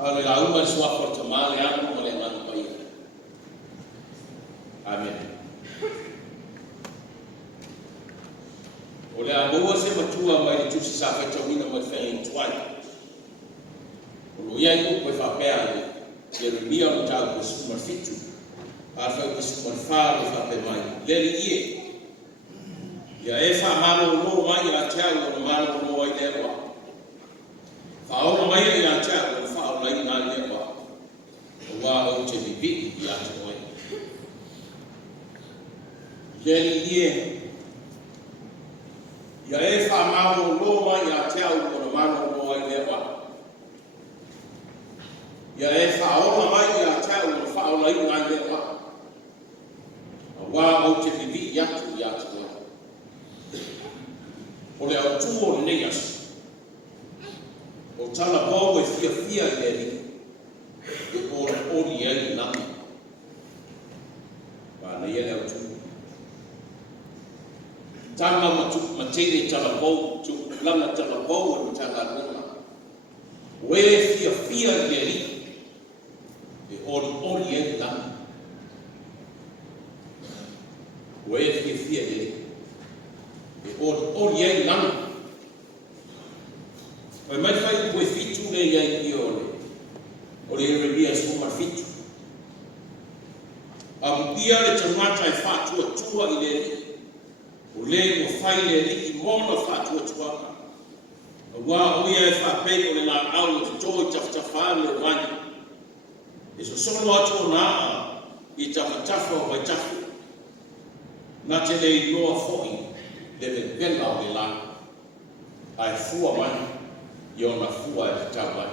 Ale la uma sua porta mal ya no le man pa ia. Amen. O le amua se matua mai tu sa fa tawina mai fa en twai. O lo ia ko fa pea Yeremia o ta ko su marfitu. A fa ko su marfa fa pe mai. Le ie. Ya e fa malo no mai ya tia o malo no ai le wa. Fa o mai ya tia o fa o lai na le wa. Wa o te vivi ya te noi. Le ie. Ya e fa malo no mai ya tia o malo no ai le wa. Ya e fa o mai ya tia o fa o lai na le wa. Wa o te vivi ya te noi. O le AUTU o neas. O TALAVOU e FIAFIA leri. E o OLIOLI nami. Wa ne ele AUTU. Tama matene TALAVOU, Tupulaga TALAVOU e Talalelei. O e FIAFIA leri. E o OLIOLI nami. O e FIAFIA leri. O ye lang o mai fai ko fitu le ya i o le IEREMIA so ma fitu ia le tamata e fatu tua i le o le mo fai le i mona fatu tua wa o ia e fa pe o le la au to tafa le wani e so solo atu na i tafa o vai tafa na te le loa foi le bella o le la ai fua mai io na fua e tama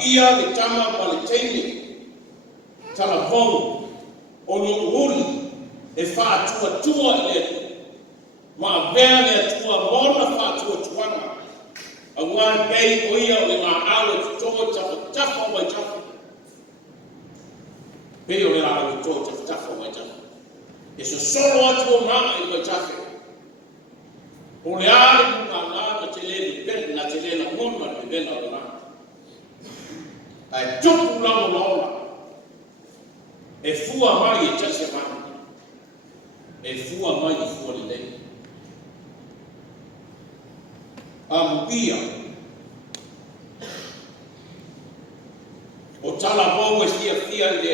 ia le tama paletene TALAVOU o OLIOLI e fa tua le ma bene tua mona fa tuanga a wa bei o ia o na ala to tafa mai tafa bei o le ala to tafa mai tafa. E so solo atu ma i ko tafe. O le ale na te le ben na te le na mona le ben na. Ai Tupulaga lola. E fua mai e tase mai. E fua mai i fua le. Ia. O TALAVOU e FIAFIA le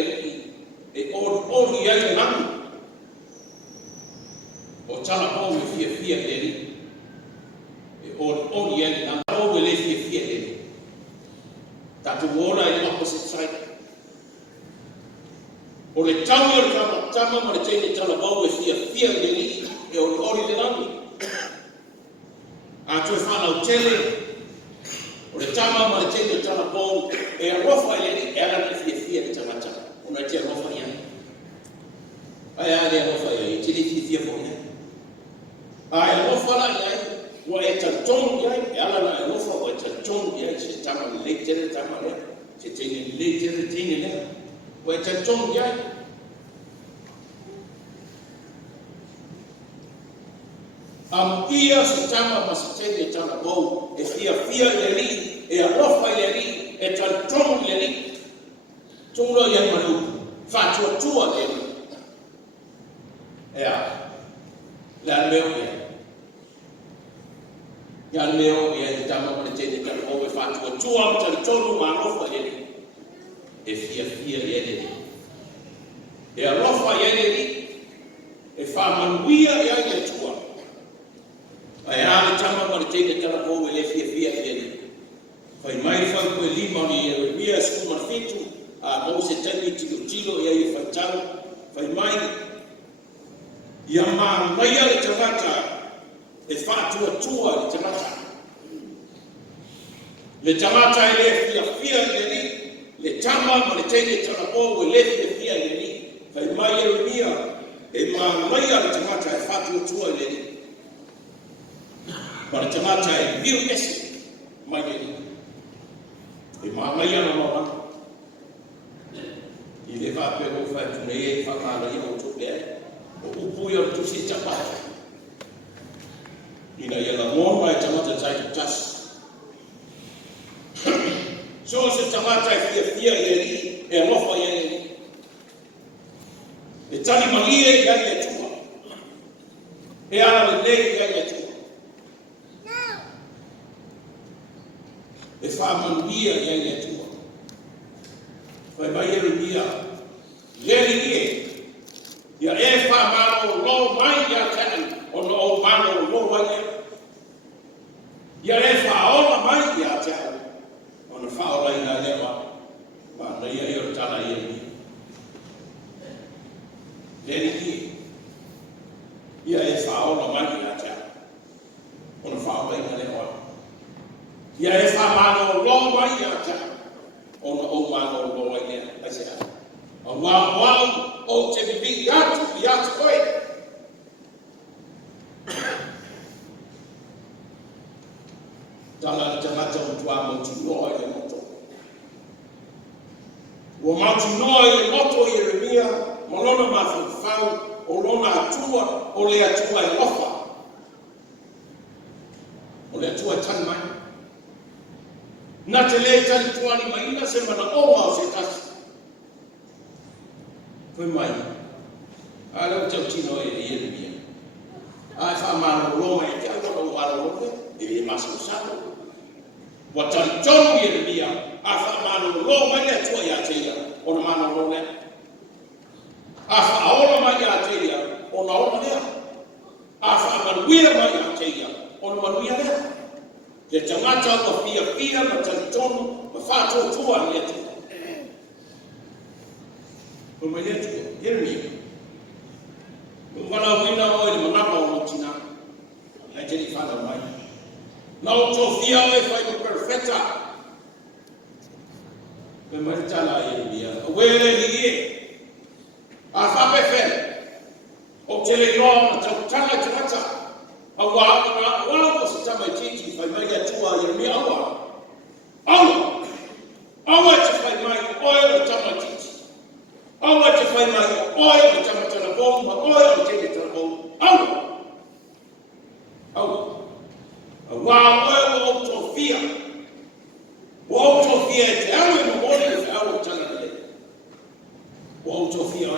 e OLIOLI nami. O TALAVOU e FIAFIA leri. E OLIOLI nami. O le FIAFIA leri. Tatu ora e opposite side. O le tau i tama ma le teine TALAVOU e FIAFIA leri. E OLIOLI nami. A tu whanau tele. O le tama ma le teine TALAVOU e rofa leri. E ala le FIAFIA le tamata. Una te rofa ia. Ai ale rofa ia. I tiri FIAFIA fo ia. Ai rofa la ia. Wa e tantong ia. E ala la rofa wa e tantong ia. Se tama le tere tama le. Se teine le tere teine le. Wa e tantong ia. Ia se tama ma se teine TALAVOU e FIAFIA leri. E rofa leri. E tantong leri. Tungo ia manu. Fatua tua leri. La meo ia. Ya meo ia te tama ma le teine TALAVOU e fatua tua ma tali tonu ma rofa leri. E FIAFIA leri. E rofa leri. E fa manuia ia ia tua. Ai ale tama ma le teine TALAVOU e le FIAFIA leri. Fai mai fa ko lima ni IEREMIA su ma fitu a mo se tani tilo ia i FAITAU. Fai mai ia ma mai ale tamata e fatua tua le tamata. Le tamata e le FIAFIA leri. Le tama ma le teine TALAVOU e le FIAFIA leri. Fai mai IEREMIA e ma mai ale tamata e fatua tua leri. Ma le tamata e viu ese mai leri. E mai ana mama. I le fa pe o fa tu nei fa ka ia o tu pe. O upu ia tu si tapata. Ina ia la mo mai tamata tai tas. So se tangata FIAFIA IEREMIA e alofa IEREMIA. E tali malie ia ia tua. E ALII ia ia tua. E whamanuia ia ia tua. Whai mai IEREMIA. IEREMIA. Ia e whamano lo mai ia tani o no mano lo mai. Ia e whaola mai ia tani. On the foul line, I never, but the year Talalelei. Then he is foul of money at on the foul line, I never. Here is a man of long money at on the old man of low again. I said, a wow, oh, to be yacht, quite. Tala tangata utua mautunoa ile moto. Wa mautunoa ile moto IEREMIA, malona mafufau, olona atua, ole atua ilofa. Ole atua tanmai. Natele tali tuani maina sema na oma o setasi. Kwe mai. Ala utauchino IEREMIA. Ai whamano roma e te ato wala roke, e maso sato. Watali tonu IEREMIA, a whamano roma e atua ia teia, o na mana rone. A whaola mai ia teia, o na ona lea. A whamanuia mai ia teia, o na manuia lea. Te tangata o FIAFIA, ma tali tonu, ma whato tua ia tua. O mai ia tua, IEREMIA. Wana wina o ile manapa o tina. Ai te ni fala mai. Na o tofia o fai o perfecta. Me maritala IEREMIA. Wele ni a fa pefe. O tele no na tanga tanga. A wa ko se tama titi fai mai atua IEREMIA awa. Awa te fai mai o tama titi. Awa te fai mai o tama TALAVOU, ma o te TALAVOU. Wa o tofia. O tofia te awe mo ole te awe Talalelei. O tofia.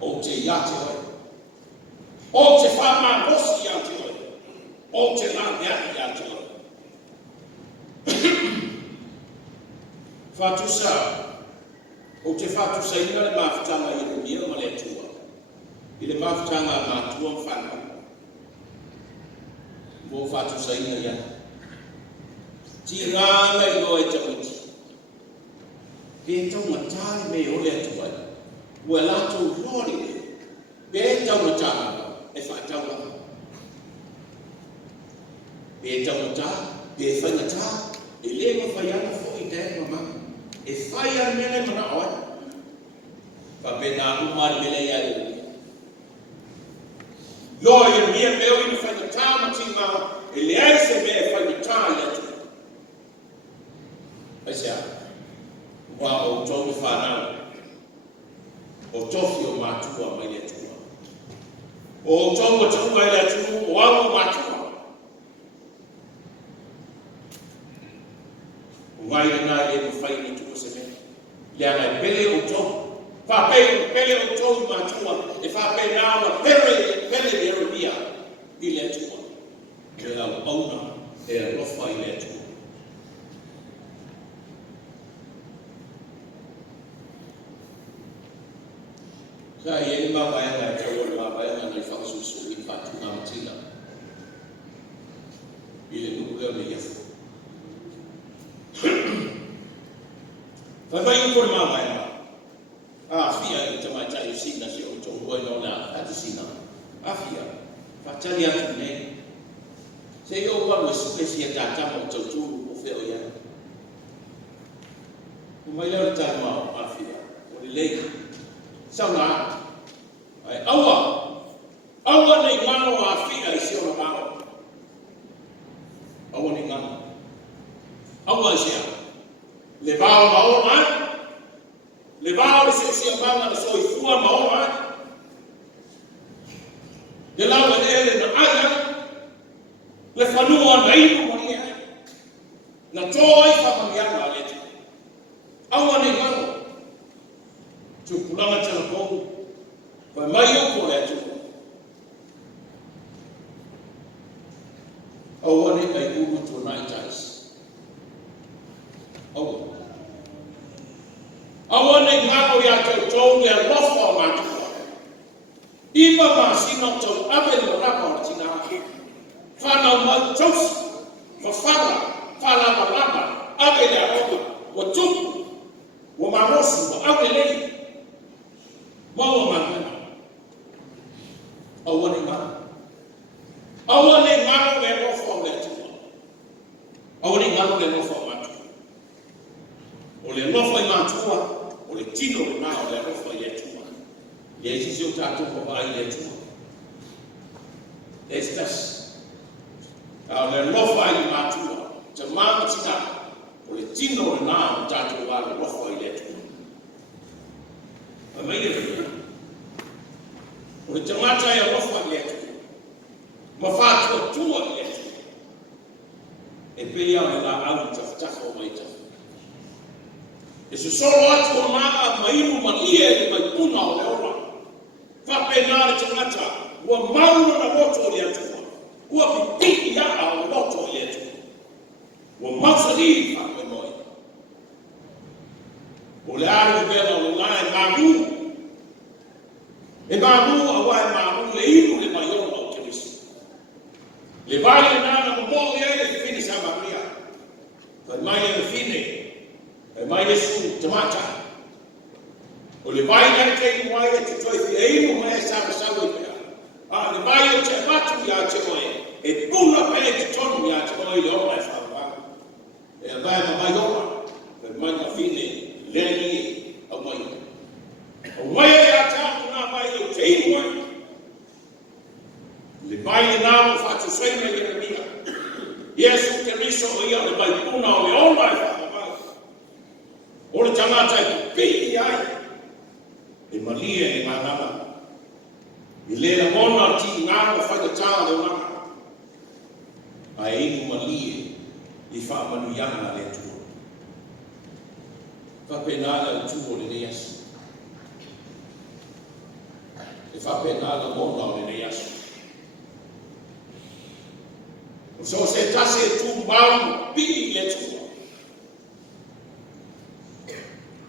O te yate oi. O te whama rosi yate oi. O te la meaki yate oi. Fatusa. O te whatusa ina le mawhitanga IEREMIA ma le tua. I le mawhitanga mātua mwhanga. Mo whatusa ina ia. Ti ngāna I loa e tawiti. Pe tau matai me ole atua. Ua lato lori le. Pe tau matai e whaitau. Pe tau matai, pe whainata. E le ma whaiana fo I te mama. E whaia mele mana oa. Ka pena umar mele ia IEREMIA. Yo IEREMIA peo ina whainata matima. E le aise me e whainata ia tu. Aisea. Wa o tomi whanau. O tofi o mātua mai le tua. O tonga tua le tua. O awa mātua. Wai na e mo fai ni tu se me. Le ana pele o to. Fa pele o to ma tua. E fa pele na pele IEREMIA I le tua. Ke la ona e lo fai le tua. Sa ye ma vai na te o ma vai na fa su I fa tu na matina. Ile nuga me ia. Vai por ma vai na. Fia Tumaai tai sina se o to o no na ati sina. Fia. Fatali atu ne. Se yo wa su ke sia tata mo to tu o fe o ia. O mai le ta ma fia. O le Sauna. Ai awa nei ngano fia I se o ma. Awa nei ngano. Awa sia. Le bao bao mai. Le bao se sia manga na so I fua bao mai. De la ele na aya. Le fanua na inu mo ia. toi whamamianga le tu. Awa ne ngano. Tupulaga TALAVOU. Vai mai o ko le tu. Awa ne kai uru tu nai tais. Awa. Awa ne ngano ya te tau le lofa o matu. Iwa ma sino tau ave le rapa o tina. Whanau mau tausi. Whawhara. Whala marama. Ave le aroga. Wa tupu. Wa marosu. Wa ave lei. Mau mana. Awa ne ngano. Awa ne ngano le lofa o le tua. Awa ne ngano le lofa o matu. O le lofa i matua. O le tino le nao le lofa i le tua. Le sisi o tātou ko vai le tua. Estas. Au le lofa i matua. Te mama tika. O le tino le nao tātou wa le lofa i le tua. Mai le tua. O le tamata i lofa i le tua. Ma whātua tua i le tua. E pēia o la au tafutaka o mai tafu. E se solo atu o maa maimu malie e mai puna o le ora. Whapena le tamata. Ua mauna na roto i atua. Ua pipiki a o roto i atua. Ua mausari whakoe moi. O le aru bela o le lae maru. E maru a wae maru le inu le maiona o te risi. Le vale nana mo mo le fini sa maria. Fa mai le fine. E mai Yesu tamata. O le vai na te mai te toi fi inu mai sa sa we. Ah le vai te matu ya te oi. E pula pe te tonu ya te oi o mai fa va. E vai na mai o. E mai na fine le ni o mai. O mai ya ta na mai o te inu. Le vai na fa tu sei na IEREMIA. Yesu te riso ia le vai puna o le o mai fa. O le tamata e pei ai. E malia e manama. I le la mona ti ngā whakatā le ngā. A e inu malia i whaamanu ianga le tua. Whapena la utu o le neasu. E whapena la mona o le neasu. O so se tase tu mau pi le tua.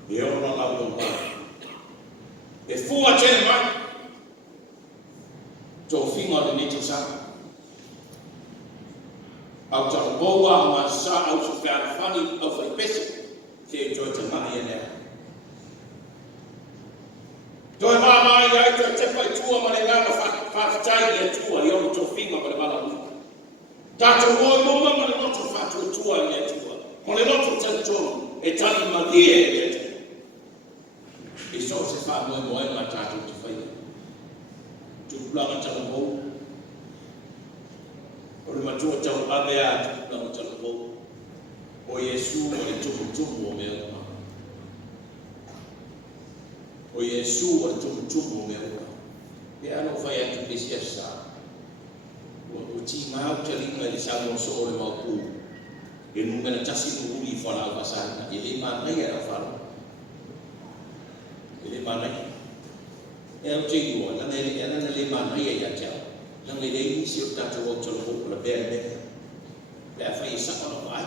E ona la lomba. E fua tene mai. Tō whinga le neto sanga. Au TALAVOU a ma sa au su whiara whani au whai pese. Ke e toi te mai e nea. Toi mai ai toi te pai tua ma le ngana whakatai le tua i ono tō whinga ma le mala luka. Tātou hoi moma ma le noto whatua tua i le tua. Ma le noto tani tonu e tani ma lie e le tua. E so se fa moe moe ma tātou te whaia. Tupulaga TALAVOU. O le matua tau ave a Tupulaga TALAVOU. O Yesu o le tumu o mea ua. O Yesu o le tumu o mea ua. E ano whai atu Ekalesia sa. O ti mau te ringa le sango so o le maupu. E nungana tasi no uli whala au wasana. E le manai a whala. Le manai e au te iua langa le manai e ia tau langa le isi o tātou au TALAVOU la bea mea lea whai e saka no vai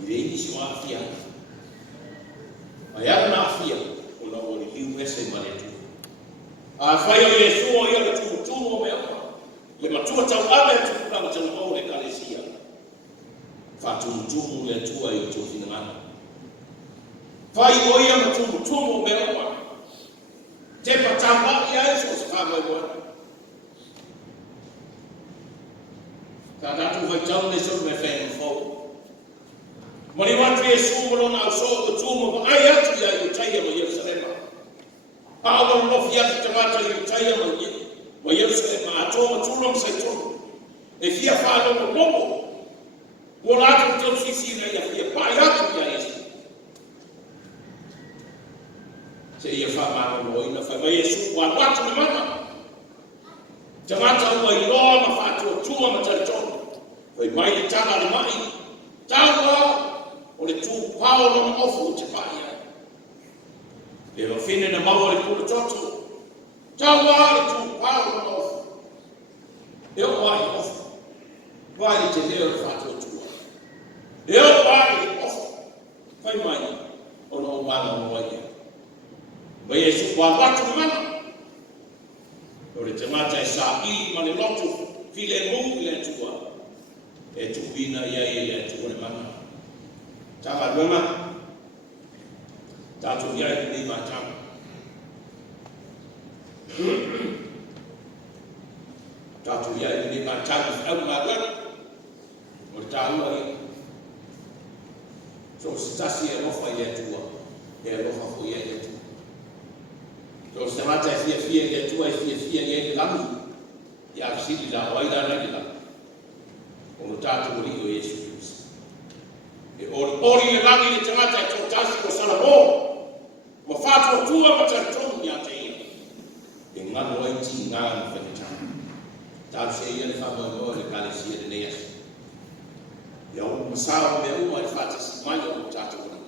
i le isi o awhia ai ara na awhia o la o le liu ese manetu a whai o Yesu o ia le tumutumu o mea le matua tau ave Tupulaga TALAVOU le Ekalesia whatumutumu le tua i o tō whinangana. Fai oia ma tumu mea ua. Te patamba i ai so se whamai moe. Ka tatu vai tau ne so me whenga fau. Mani watu Yesu molona au so o tumu ma ai atu i ai o taia ma Yerusalema. A awa lofi atu tamata i o taia ma Yerusalema. A tō ma tūram sai tōru. E fia whālo mo momo. Wala atu tau sisi na ia fia pai atu i ai Yesu. Se ia whamaro loina, whai Yesu wa watu na mana. Tamata ua i loa ma whatua tua ma taritonu. Whai mai i tana le mai, Taua o le tu Paulo na ofu te paia. Le lo fine na maua le pula toto. Taua le tu Paulo na ofu. E o wai ofu. Wai te leo le whatua tua. E o wai ofu. Wai mai o na o mana o wai. Mai e su kwa watu mana. O le te mata e sa I ma le lotu. File mu le tua. E tu vina ia e le tua le mana. Tama luma. Tatu ia e ni matang. Tatu ia e ni matang. Au magana. O taua i. So stasi e rofa i le tua. E rofa fu i le tua. So se mata e fia le tua e fia i le lamu. Ia sili la waida na le lamu. O tatu o rio Yesu Kristo. E ori le langi le tangata e tōtasi ko Samoa. Mo whātua tua ma taritonu ia te ia. E ngano ai ti ngā na whenetanga. Tātu se ia le whamoe le Ekalesia le neas. Ia o masawa me uma le whātasi mai o tātu wana.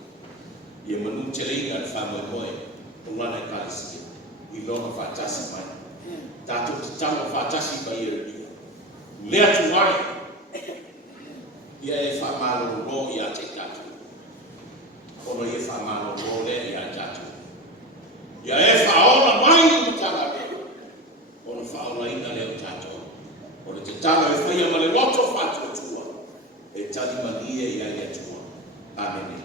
Ia manu te reinga le whamoe o ngana Ekalesia. I longa whātasi mai. Tātu te tanga whātasi mai IEREMIA. Lea tuwai. Ia e whamaro ro ia te tatu. Ono ia whamaro ro le ia tatu. Ia e whaona mai o tanga reo. Ono whaona ina leo tatu. Ono te tanga e whaia ma le loto whatua tua. E tali mania ia le tua. Amen.